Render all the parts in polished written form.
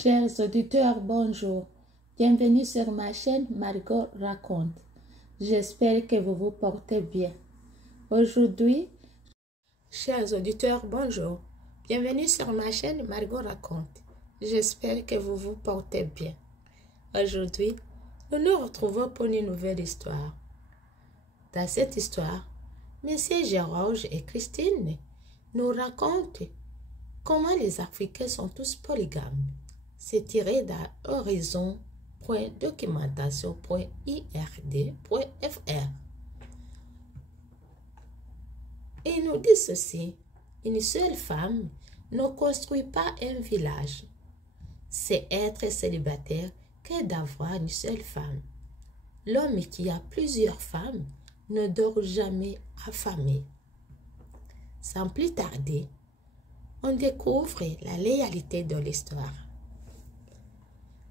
Chers auditeurs, bonjour. Bienvenue sur ma chaîne Margot Raconte. J'espère que vous vous portez bien. Aujourd'hui, chers auditeurs, bonjour. Bienvenue sur ma chaîne Margot Raconte. J'espère que vous vous portez bien. Aujourd'hui, nous nous retrouvons pour une nouvelle histoire. Dans cette histoire, Messieurs Georges et Christine nous racontent comment les Africains sont tous polygames. C'est tiré d'horizon.documentation.ird.fr. Et il nous dit ceci: une seule femme ne construit pas un village. C'est être célibataire que d'avoir une seule femme. L'homme qui a plusieurs femmes ne dort jamais affamé. Sans plus tarder, on découvre la réalité de l'histoire.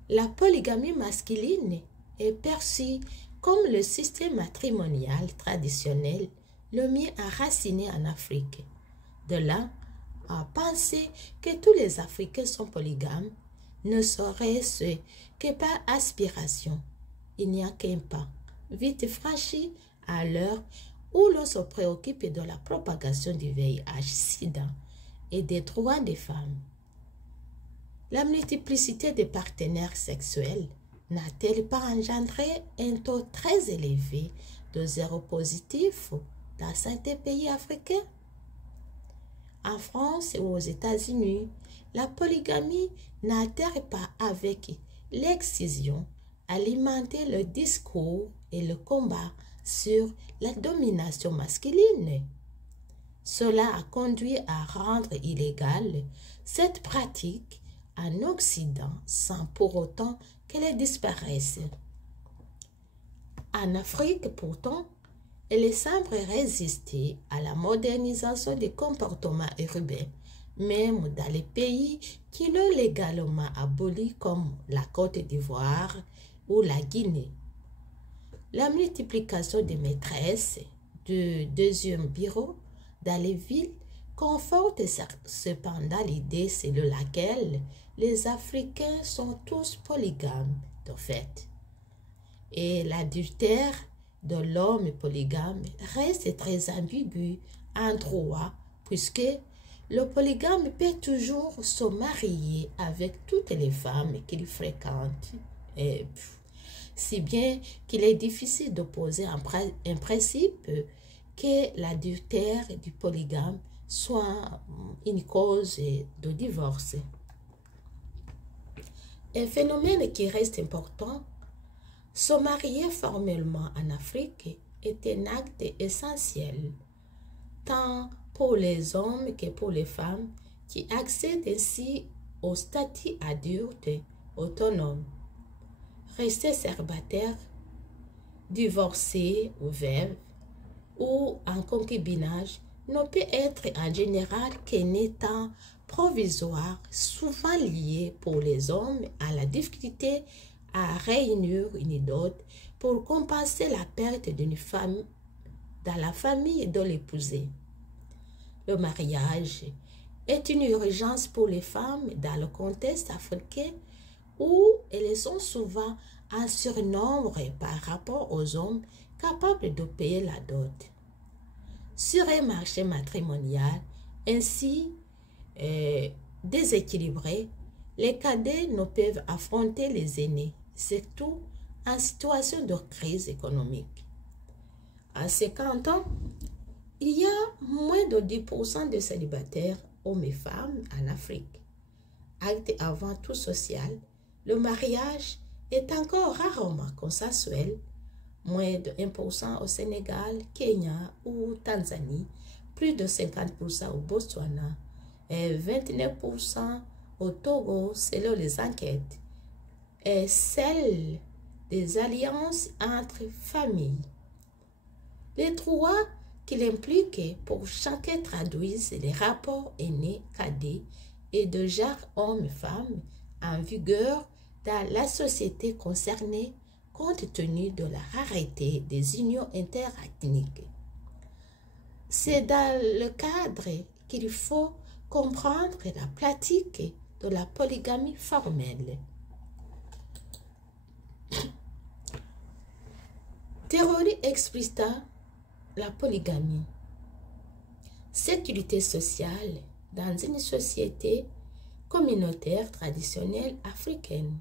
La polygamie masculine est perçue comme le système matrimonial traditionnel le mieux enraciné en Afrique. De là à penser que tous les Africains sont polygames ne serait-ce que par aspiration. Il n'y a qu'un pas, vite franchi à l'heure où l'on se préoccupe de la propagation du VIH-Sida et des droits des femmes. La multiplicité des partenaires sexuels n'a-t-elle pas engendré un taux très élevé de séropositifs dans certains pays africains? En France et aux États-Unis, la polygamie n'a-t-elle pas, avec l'excision, alimenté le discours et le combat sur la domination masculine? Cela a conduit à rendre illégale cette pratique en Occident sans pour autant qu'elle disparaisse. En Afrique, pourtant, elle semble résister à la modernisation des comportements urbains, même dans les pays qui l'ont légalement aboli comme la Côte d'Ivoire ou la Guinée. La multiplication des maîtresses de deuxième bureau dans les villes conforte cependant l'idée selon laquelle les Africains sont tous polygames de fait. Et l'adultère de l'homme polygame reste très ambigu en droit, puisque le polygame peut toujours se marier avec toutes les femmes qu'il fréquente, si bien qu'il est difficile d'opposer un principe que l'adultère du polygame soit une cause de divorce. Un phénomène qui reste important, se marier formellement en Afrique est un acte essentiel, tant pour les hommes que pour les femmes qui accèdent ainsi au statut adulte autonome. Rester célibataire, divorcé ou veuve, ou en concubinage ne peut être en général qu'un état provisoire, souvent lié pour les hommes à la difficulté à réunir une dot pour compenser la perte d'une femme dans la famille de l'épousé. Le mariage est une urgence pour les femmes dans le contexte africain où elles sont souvent en surnombre par rapport aux hommes capables de payer la dot. Sur un marché matrimonial ainsi déséquilibré, les cadets ne peuvent affronter les aînés, surtout en situation de crise économique. En 50 ans, il y a moins de 10% de célibataires, hommes et femmes, en Afrique. Acte avant tout social, le mariage est encore rarement consensuel, moins de 1% au Sénégal, Kenya ou Tanzanie, plus de 50% au Botswana et 29% au Togo selon les enquêtes, et celle des alliances entre familles. Les droits qu'il implique pour chacun traduisent les rapports aînés-cadets et de genre homme-femme en vigueur dans la société concernée compte tenu de la rareté des unions interethniques. C'est dans le cadre qu'il faut comprendre la pratique de la polygamie formelle. Théorie explicita la polygamie. Sécurité sociale dans une société communautaire traditionnelle africaine.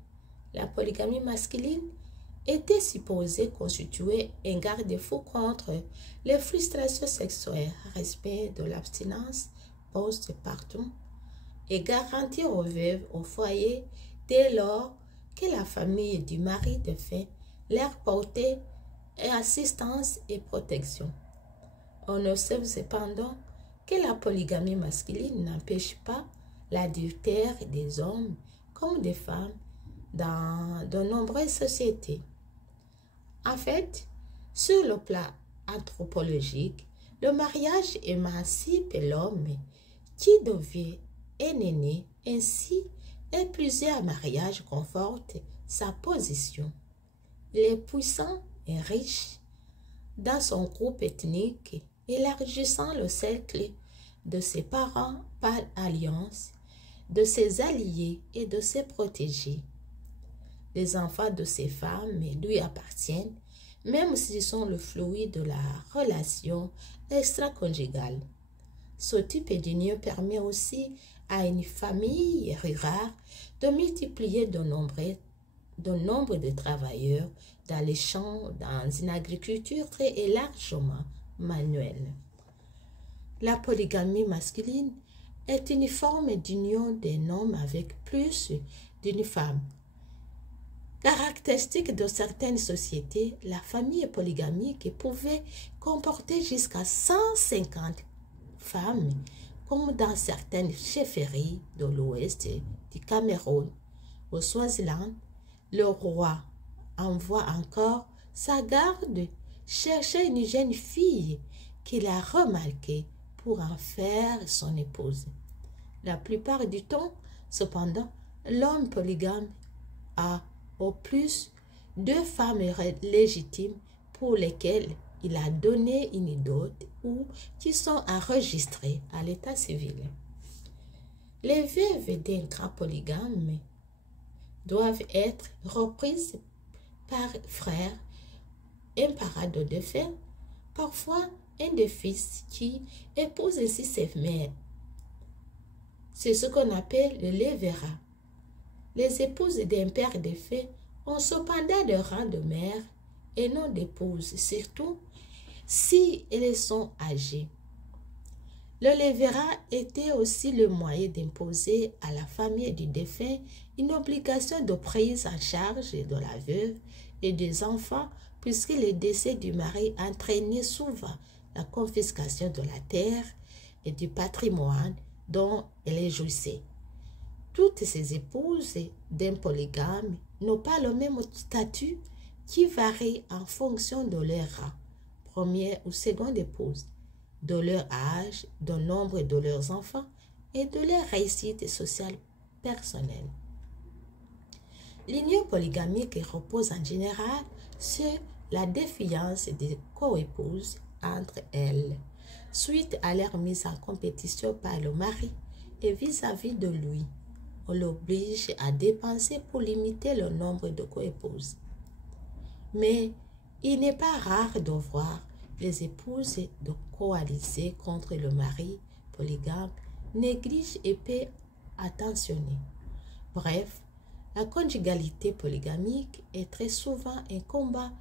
La polygamie masculine était supposée constituer un garde-fou contre les frustrations sexuelles, respect de l'abstinence post-partum et garantir aux veuves au foyer dès lors que la famille du mari défunt leur portait assistance et protection. On observe cependant que la polygamie masculine n'empêche pas l'adultère des hommes comme des femmes dans de nombreuses sociétés. En fait, sur le plan anthropologique, le mariage émancipe l'homme qui devient un aîné, ainsi et plusieurs mariages confortent sa position. Il est puissant et riche dans son groupe ethnique, élargissant le cercle de ses parents par alliance, de ses alliés et de ses protégés. Les enfants de ces femmes lui appartiennent, même s'ils sont le fluide de la relation extra-conjugale. Ce type d'union permet aussi à une famille rurale de multiplier de nombre de travailleurs dans les champs, dans une agriculture très et largement manuelle. La polygamie masculine est une forme d'union d'un homme avec plus d'une femme. Caractéristique de certaines sociétés, la famille polygamique pouvait comporter jusqu'à 150 femmes, comme dans certaines chefferies de l'ouest du Cameroun. Au Swaziland, le roi envoie encore sa garde chercher une jeune fille qu'il a remarquée pour en faire son épouse. La plupart du temps, cependant, l'homme polygame a au plus 2 femmes légitimes pour lesquelles il a donné une dot ou qui sont enregistrées à l'état civil. Les veuves d'un grand polygame doivent être reprises par frère, un parent de défunt, parfois un des fils qui épouse ainsi ses mères. C'est ce qu'on appelle le levera. Les épouses d'un père défunt ont cependant le rang de mère et non d'épouse, surtout si elles sont âgées. Le levera était aussi le moyen d'imposer à la famille du défunt une obligation de prise en charge de la veuve et des enfants, puisque le décès du mari entraînait souvent la confiscation de la terre et du patrimoine dont elle jouissait. Toutes ces épouses d'un polygame n'ont pas le même statut qui varie en fonction de leur rang, première ou seconde épouse, de leur âge, du nombre de leurs enfants et de leur réussite sociale personnelle. L'union polygamique repose en général sur la défiance des coépouses entre elles, suite à leur mise en compétition par le mari et vis-à-vis de lui. On l'oblige à dépenser pour limiter le nombre de coépouses. Mais il n'est pas rare de voir les épouses de coaliser contre le mari polygame, néglige et peu attentionné. Bref, la conjugalité polygamique est très souvent un combat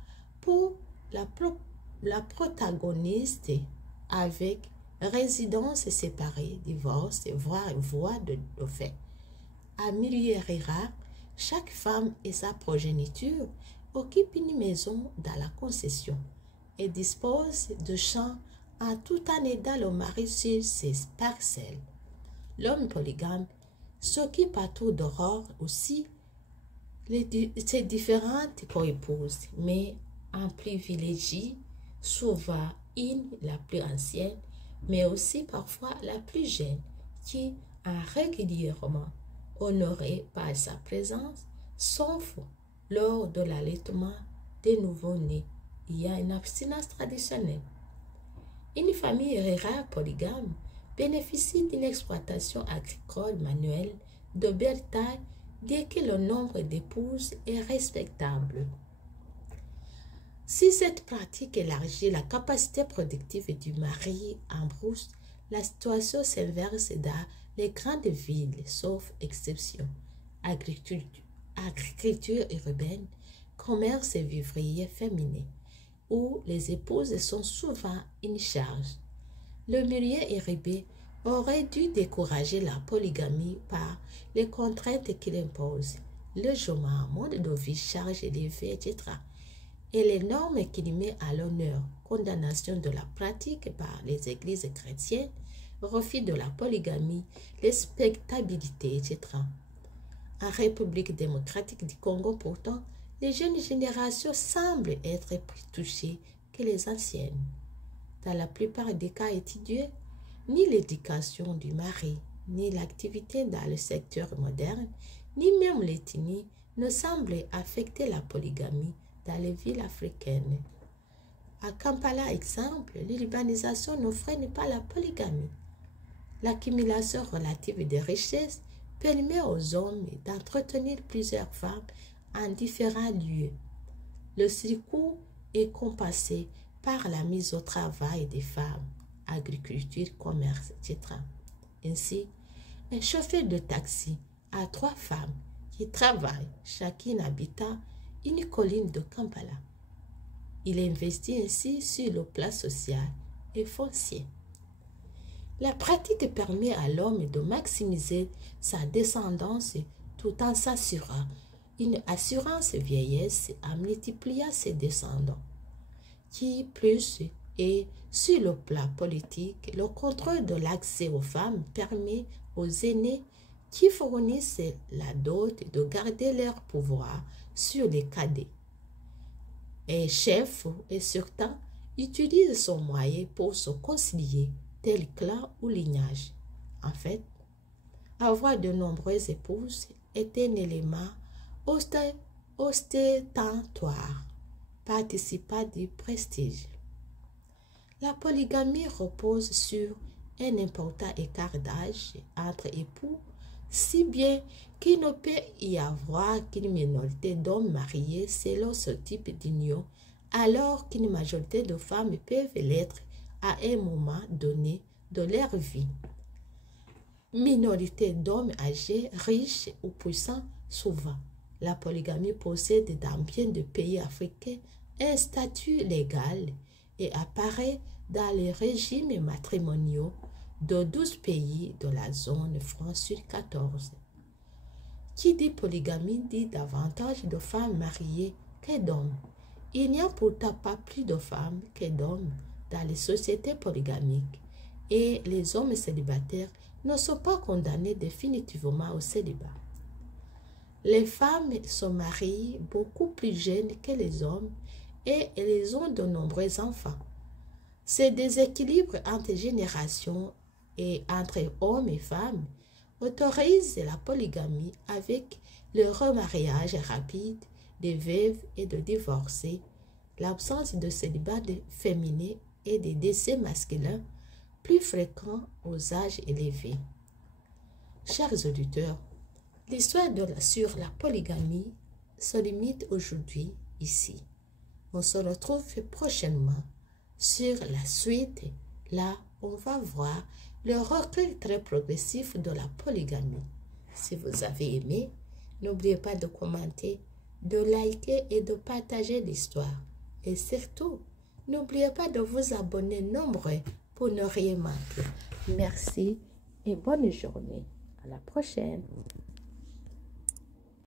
pour la protagoniste avec résidence séparée, divorce, voire voie de fait. À milieu rural, chaque femme et sa progéniture occupent une maison dans la concession et dispose de champs en tout en aidant le mari sur ses parcelles. L'homme polygame s'occupe à tour de rôle aussi ses différentes coépouses, mais en privilégie souvent une, la plus ancienne, mais aussi parfois la plus jeune, qui a régulièrement honoré par sa présence, sauf lors de l'allaitement des nouveau-nés. Il y a une abstinence traditionnelle. Une famille rurale polygame bénéficie d'une exploitation agricole manuelle de belle taille dès que le nombre d'épouses est respectable. Si cette pratique élargit la capacité productive du mari en brousse, la situation s'inverse dans les grandes villes, sauf exception. Agriculture urbaine, commerce et vivrier féminin, où les épouses sont souvent une charge. Le milieu urbain aurait dû décourager la polygamie par les contraintes qu'il impose, logement, mode de vie, charges élevées, etc. et les normes qu'il met à l'honneur, condamnation de la pratique par les églises chrétiennes, refus de la polygamie, respectabilité, etc. En République démocratique du Congo, pourtant, les jeunes générations semblent être plus touchées que les anciennes. Dans la plupart des cas étudiés, ni l'éducation du mari, ni l'activité dans le secteur moderne, ni même l'ethnie ne semblent affecter la polygamie dans les villes africaines. À Kampala, exemple, l'urbanisation ne freine pas la polygamie. L'accumulation relative des richesses permet aux hommes d'entretenir plusieurs femmes en différents lieux. Le circuit est compassé par la mise au travail des femmes, agriculture, commerce, etc. Ainsi, un chauffeur de taxi a 3 femmes qui travaillent, chacune habitant une colline de Kampala. Il investit ainsi sur le plan social et foncier. La pratique permet à l'homme de maximiser sa descendance tout en s'assurant une assurance vieillesse en multipliant ses descendants. Qui plus est, sur le plan politique, le contrôle de l'accès aux femmes permet aux aînés qui fournissent la dot de garder leur pouvoir sur les cadets. Un chef et surtout utilise son moyen pour se concilier tel clan ou lignage. En fait, avoir de nombreuses épouses est un élément ostentatoire, participant du prestige. La polygamie repose sur un important écart d'âge entre époux, si bien qu'il ne peut y avoir qu'une minorité d'hommes mariés selon ce type d'union, alors qu'une majorité de femmes peuvent l'être à un moment donné de leur vie. Minorité d'hommes âgés, riches ou puissants, souvent. La polygamie possède dans bien de pays africains un statut légal et apparaît dans les régimes matrimoniaux de 12 pays de la zone franc sur 14. Qui dit polygamie dit davantage de femmes mariées que d'hommes. Il n'y a pourtant pas plus de femmes que d'hommes dans les sociétés polygamiques et les hommes célibataires ne sont pas condamnés définitivement au célibat. Les femmes se marient beaucoup plus jeunes que les hommes et elles ont de nombreux enfants. Ces déséquilibres entre générations et entre hommes et femmes autorisent la polygamie avec le remariage rapide des veuves et de divorcés, l'absence de célibat féminin et des décès masculins plus fréquents aux âges élevés. Chers auditeurs, l'histoire sur la polygamie se limite aujourd'hui ici. On se retrouve prochainement sur la suite. Là, on va voir le recul très progressif de la polygamie. Si vous avez aimé, n'oubliez pas de commenter, de liker et de partager l'histoire. Et surtout, n'oubliez pas de vous abonner nombreux pour ne rien manquer. Merci et bonne journée. À la prochaine.